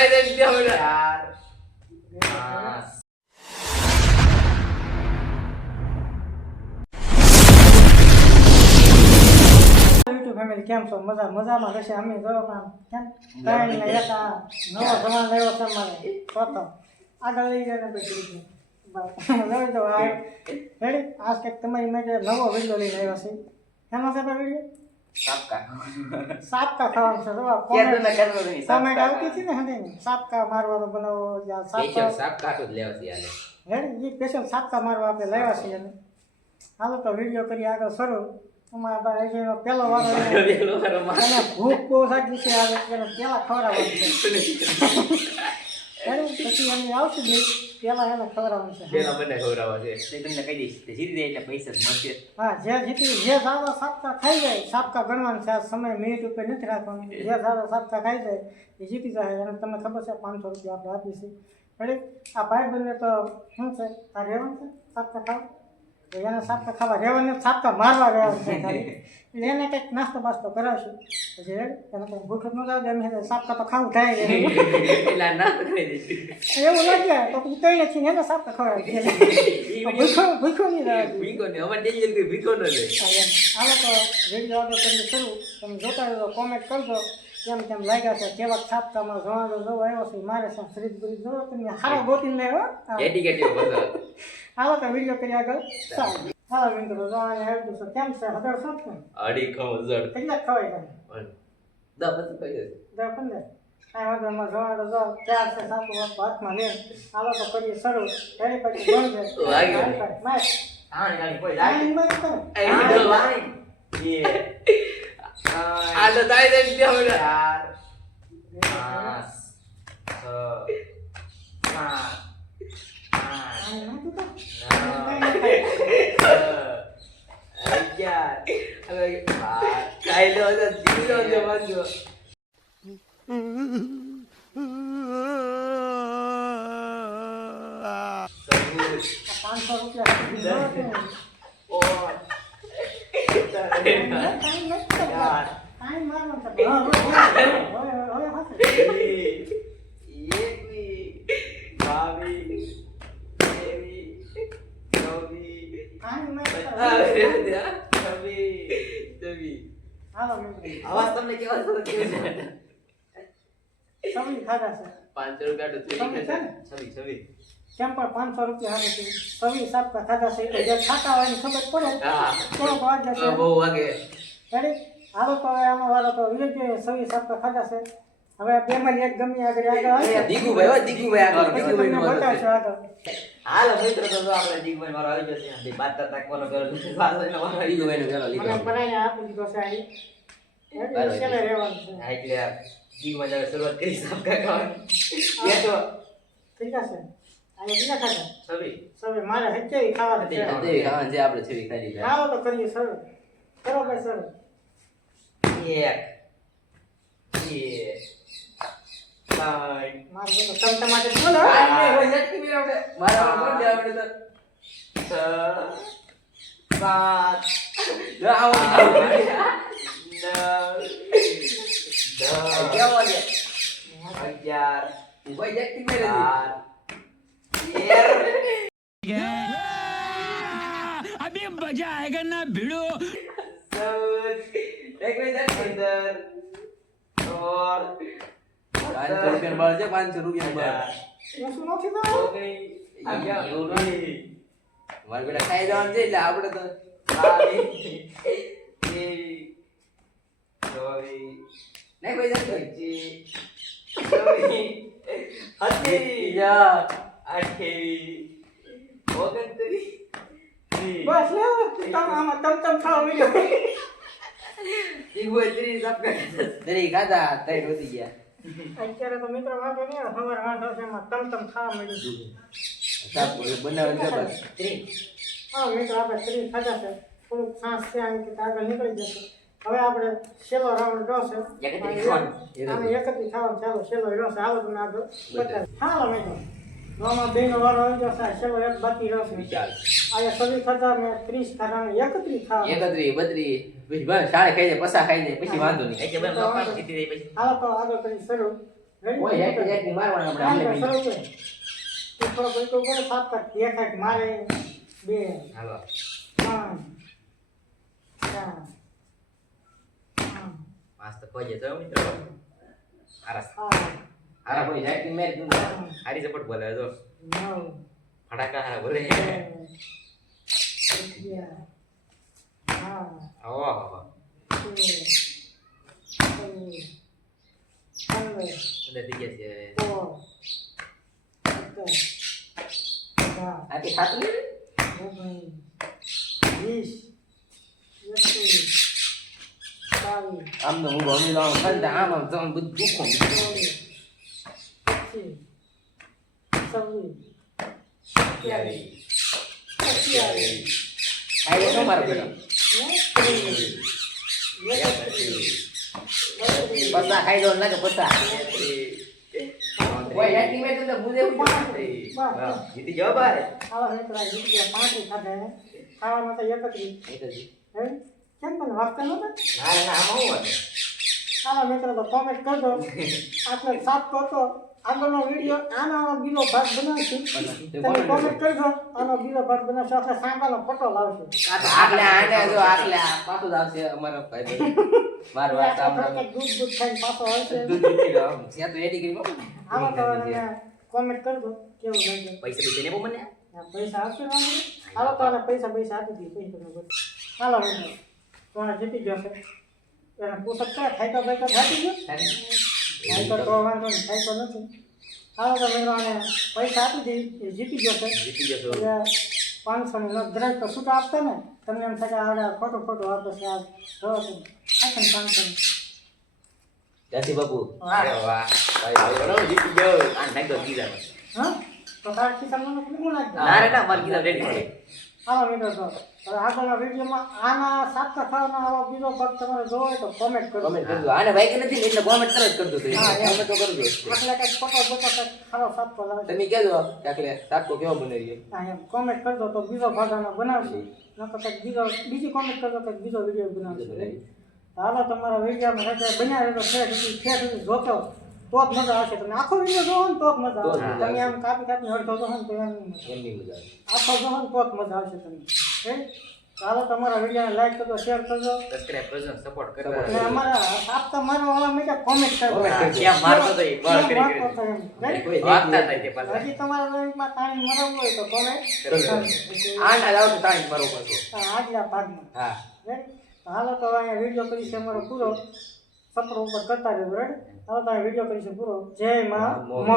Direct દે પાંચ family કેમ છો? મજા મજામાં રહેશે અમે જો કામ કેમ? ત્રણ ને એક નવો જમાન લેવો છે મારે તો આગળ લઈ જાય ને પછી લઈ રેડી આજ કંઈક તમારી માટે નવો વીડિયો લઈને આવ્યો છે. એમાં સાહેબ વીડિયો સાપકા. સાપકા ખાવાનું છે. આ comment આવતી હતી ને હંધી સાપકા મારવાનો બનાવો યા સાપકા સાપ કાઢો જ લેવા છે યાર રેડી એ સ્પેશિયલ સાપકા મારવા આપણે લાવ્યા છીએ એને. હાલો તો વીડિયો કરી આગળ શરૂ. અમારા ભાઈ હજી પહેલો વારો વારો ભૂખ બહુ સાચી છે એને પેલા ખવડાવવાનું છે. બરાબર? પછી એમને આવશે બે પેલા એને ખવડાવવાનું છે પેલા મને ખવડાવવા છે તે તમને કહી દઈશ કે જીતી જાય એટલે પૈસા મળશે હા જે જીતી જે સારા સાપકા ખાઈ જાય સાપકા ગણવાનું છે. આ સમય મિનિટ ઉપર નથી રાખવાનું. જે સારા સાપકા ખાઈ જાય એ જીતી જાય. અને તમને ખબર છે પાંચસો રૂપિયા આપણે આપીશું એટલે આ ભાઈ બંને તો શું છે? આ રહેવાનું છે? સાપકા ખાવા. એને સાપકા ખાવા રહેવાનું નથી, સાપકા મારવા રહેવાનું છે ખાલી. એને કંઈક નાસ્તો બાસ્તો કરાવશું પછી એને કંઈક ભૂખ ન લાગે એમ સાપકા તો ખાવું થાય એવું લાગે તો પછી છીએ એને સાપકા ખવડાવી. ભૂખો ભૂખો નહીં રહેવા દે. ભીખો ને લે હાલો તો વીડિયો આગળ તમને શરૂ તમે જોતા રહ્યો કોમેન્ટ કરજો કેમ કેમ લાગ્યા છે કેવા છાપકામાં જવાનો જોવો આવ્યો છે મારે ફ્રીજ બ્રીજ જોવો તમે હારો ગોતી લાવ્યો હા. એટીકેટિવ તો વીડિયો કરી આગળ. સારું. હા મિત્રો જોવાને હેલ્પ છે કેમ છે? હજાર સાત ને અડી ખમ હજાર. કેટલા ખવાય તમે? દા બધું કહી દે દસ પંદર? કાંઈ વાંધો એમાં જોવાનો જો ચાર છે સાત વાપો હાથમાં લે. હાલો તો કરીએ શરૂ. ત્યારે પછી ગણ હા કોઈ લાઈન આ તો ડાયરેક્ટ દે હવે. ચાર. પાંચ છ સાત આઠ આની નાખી દો. નવ દસ અગિયાર બાર કાઈ લો તો જીરો દે બાજુ ચૌદ પાંચસો રૂપિયા ઓળ કાંઈ નથી ચાર મારવાનું છે. હા, હવે, હવે, હવે હાથે. વીસ, એકવીસ બાવીસ ત્રેવીસ ચોવીસ કાંઈ મારવાનું છે. આ રે દે આ. છવ્વીસ છવ્વીસ. હાલો મિત્રો. અવાજ તમને કેવો થતો કેવો છે છવ્વીસ ખાધા છે. પાંચસો રૂપિયા તો છે ગયા ને? છવ્વીસ છવ્વીસ કેમ પણ પાંચસો રૂપિયા હાલે છે. છવ્વીસ આપકા ખાધા છે. એટલે જે ખાતા હોય એને ખબર પડે. થોડોક વાગ્યા છે. બહુ વાગે Ready? હાલો તો હવે આમાં વાળો તો છવ્વીસ આપકા ખાધા છે. હવે બે માં એક ગમી આગળ આગળ આવે. દીગુભાઈ દીગુભાઈ આગળ દીગુભાઈ આગળ. હાલો મિત્રો તો આપણે જીગભાઈ મારો આવી જશે બે બાદ તાકવાનો એનો ગયો. દીગુભાઈ મને આપી દીધો છે હા, એટલે આ જીગભાઈ હવે શરૂઆત કરી સાબકા ખાવાની. બે તો. ઠીક છે અહીંયા બીજા ખાધા. છવ્વીસ હવે મારે હત્યાવી ખાવાનું છે. આપણે છેવી ખાઈ લીધા. તો કરીએ સર કરો ભાઈ સર એક. બે ત્રણ મારું બધું તમ તમારે બોલો. મારા તો સાત. अभी मजा आएगा ना भिड़ो ચૌદ એક મિનિટ પંદર સોળ પાંચસો રૂપિયા બળ છે પાંચસો રૂપિયા બળ હું શું નથી થયું ઓગણીસ આ અગિયાર એવું વીસ મારે બેટા ખાઈ જવાનું છે એટલે આપણે તો બાવીસ ત્રેવીસ ચોવીસ નહીં કોઈ જતી પચીસ છવ્વીસ સત્યાવીસ અઠ્યાવીસ ઓગણત્રીસ ત્રીસ બસ લે તમ આમાં તમ તમ ખાવ વિડિયો દીગુભાઈ ત્રીસ આપકા તરી ખાધા. તઈ રોતી ગયા. અત્યારે તો મિત્રો વાંધો નહીં હમર હાથ વાંધો છે એમાં તમ તમ ખાવા મળ્યું સાપ બનાવવાનું છે બસ ત્રીસ હા મિત્રો આપણે ત્રી ખાધા છે. થોડુંક ખાસ છે આમ કે આગળ નીકળી જશે. હવે આપણે છેલ્લો રાઉન્ડ રસ ખાવાનું. આને એકત્રીસ ખાવાનું ચાલો છેલ્લો રહ્યો છે હાલો તમે આગળ. બતાવો હાલો વારો આવી ગયો છેલ્લો એક બાકી રહ્યો છે ચાલ અહીંયા થતા ને ત્રીસ ને એકત્રીસ એકત્રી બત્રી પછી બસ શાળે ખાઈ જાય પસા ખાઈ જાય પછી વાંધો નહીં. હાલો તો આગળ કરી શરૂ? ઓય હેઠ હેઠ મારવાના આપણે આપણે શરૂ કર. થોડો કોઈ કોઈ બોલે સાત એક એક મારે બે. હાલો. ત્રણ ચાર પાંચ મસ્ત પજે તો મિત્રો આરસ આરા હારા જાય કે મેર તું હારી સપોર્ટ બોલે જો ફટાકા હારા બોલે ઓહો ચૌદ પંદર બધા થઈ ગયા છે સોળ આમ તો હું ગમી લાવ ખંડા આમ આમ જમ બધું બત્રીસ પસા ખાઈ દો લાગે પસા ઓય હેઠ મેર તું. જીતી જાઓ ભાઈ આવા ખાવામાં તો એક હે મને વાગતા નહોતા? ના ના આમાં હું હતું? આવા મિત્રો તો કોમેન્ટ કરજો આપણે સાત કરતો આગળનો વીડિયો આનો બીજો ભાગ બનાવશું. તમે કોમેન્ટ કરજો આનો બીજો ભાગ બનાવશું. આપણે સાંભાનો ફોટો લાવશું. આટલે આને જો આટલે આ પાછું જ આવશે અમારો ભાઈ મારો વાત આપણે દૂધ દૂધ ખાઈને પાછો આવશે દૂધ દૂધ ત્યાં તો એડી કરી આમાં તો કોમેન્ટ કરજો કેવું લાગે પૈસા દીધે ને મને પૈસા આપશે ને આવો તો પૈસા પૈસા આપી દીધી પૈસા ચાલો કોણે જીતી ગયો છે. એને પૂછત કયા ભાઈ તો થાકી ગયો? ખાઈ તો વાંધો નહીં તો નથી. હાલો તો મિત્રો આને પૈસા આપી દે એ જીતી ગયો છે. જીતી ગયો એટલે પાંચસો ને નોટ તો છૂટા આપતા ને તમને એમ થાય કે આવડે ખોટો ખોટો આપે છે આ જો ને પાંચસો ની. જાસી બાપુ. અરે વાહ. ભાઈ ભાઈ. બરાબર જીતી ગયો. આ નાખ્યો દો કીધા હા? તો તાર મને કેટલું લાગ્યું? ના રે ના મારી કીધા રેડી છે હાલો વીડિયો તો હવે આગળના વિડીયોમાં આના સાત ખાવાનો આવો બીજો ભાગ તમારે જોવો હોય તો કોમેન્ટ કરો કોમેન્ટ કરજો. આને ભાઈ નથી એટલે કોમેન્ટ તરત કરજો તમે. કોમેન્ટ તો કરજો એટલે કઈ ફોટો ફોટો કંઈક ખારો સાતકો લાવે તમે કહેજો દાખલે તાકો કેવો બનાવી હા એમ. કોમેન્ટ કરજો તો બીજો ભાગ આનો બનાવશું. નકર કંઈક બીજો બીજી કોમેન્ટ કરજો કંઈક બીજો વીડિયો બનાવશું. હાલો તમારા વિડીયોમાં સાથે બન્યા રહેતો છે સુધી છે સુધી જોતો તો જ મજા આવશે. તમે આખો વીડિયો જોવો ને તો જ મજા આવશે તમે આમ કાપી કાપી હડતો જોવો ને તો એમ મજા આવે. એમની મજા આવે આખો જોવો ને તો જ મજા આવશે તમને. ચાલો તમારા વિડીયોને લાઈક કરજો શેર કરજો. સબસ્ક્રાઇબ કરજો સપોર્ટ અને કરજો. અમારા આપતા મારવા વાળા મેં કોમેન્ટ કરજો. ક્યાં મારતો તો એ બળ કરી કરી કોઈ વાગતા થાય તે પાછા હજી તમારા લાઈફમાં તાણી મરવું હોય તો કોમેન્ટ કરજો. આ જાવ તો તાણી મારો પાછો આગલા ભાગમાં. હા. હાલો તો અહીંયા વીડિયો કરીશું અમારો પૂરો. સપરો ઉપર કરતા રહેજો રેડી હાલો તો વીડિયો કરીશું પૂરો જય માં. મોગલ